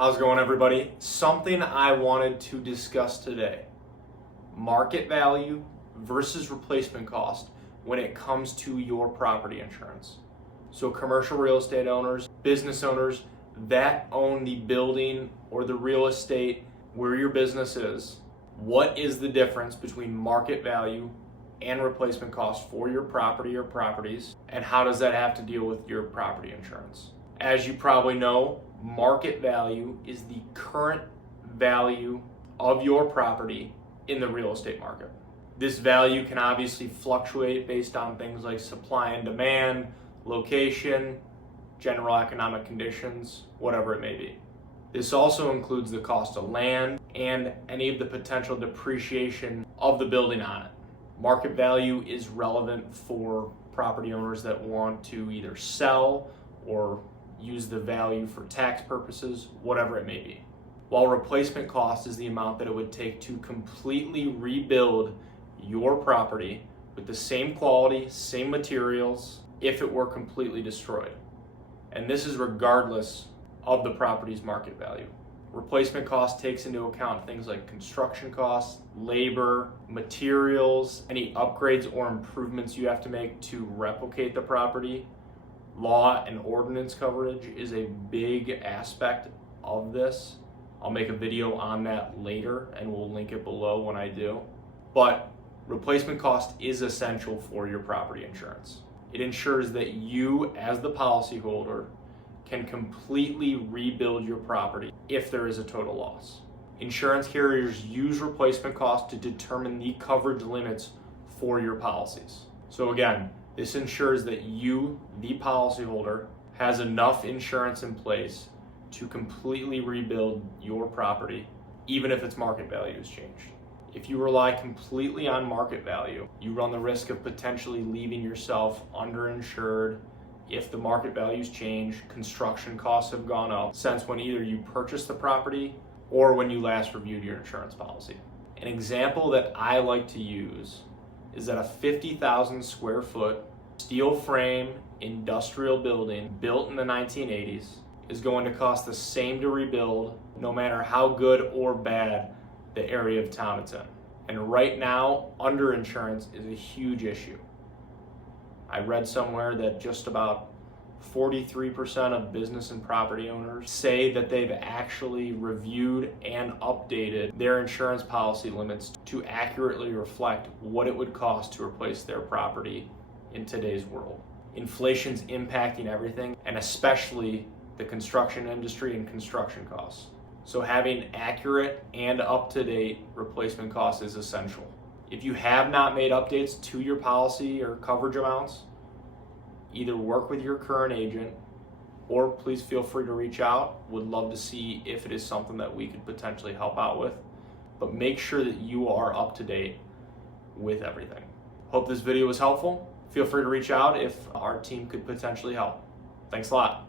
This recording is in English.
How's it going, everybody? Something I wanted to discuss today. Market value versus replacement cost when it comes to your property insurance. So commercial real estate owners, business owners that own the building or the real estate where your business is, what is the difference between market value and replacement cost for your property or properties, and how does that have to deal with your property insurance? As you probably know, market value is the current value of your property in the real estate market. This value can obviously fluctuate based on things like supply and demand, location, general economic conditions, whatever it may be. This also includes the cost of land and any of the potential depreciation of the building on it. Market value is relevant for property owners that want to either sell or use the value for tax purposes, whatever it may be. While replacement cost is the amount that it would take to completely rebuild your property with the same quality, same materials, if it were completely destroyed. And this is regardless of the property's market value. Replacement cost takes into account things like construction costs, labor, materials, any upgrades or improvements you have to make to replicate the property. Law and ordinance coverage is a big aspect of this. I'll make a video on that later and we'll link it below when I do. But replacement cost is essential for your property insurance. It ensures that you, as the policyholder, can completely rebuild your property if there is a total loss. Insurance carriers use replacement cost to determine the coverage limits for your policies. So again, this ensures that you, the policyholder, has enough insurance in place to completely rebuild your property, even if its market value has changed. If you rely completely on market value, you run the risk of potentially leaving yourself underinsured if the market values change, construction costs have gone up since when either you purchased the property or when you last reviewed your insurance policy. An example that I like to use is that a 50,000 square foot steel frame industrial building built in the 1980s is going to cost the same to rebuild no matter how good or bad the area of town it's in. And right now, underinsurance is a huge issue. I read somewhere that just about 43% of business and property owners say that they've actually reviewed and updated their insurance policy limits to accurately reflect what it would cost to replace their property in today's world. Inflation's impacting everything, and especially the construction industry and construction costs. So having accurate and up-to-date replacement costs is essential. If you have not made updates to your policy or coverage amounts, either work with your current agent or please feel free to reach out. Would love to see if it is something that we could potentially help out with. But make sure that you are up to date with everything. Hope this video was helpful. Feel free to reach out if our team could potentially help. Thanks a lot.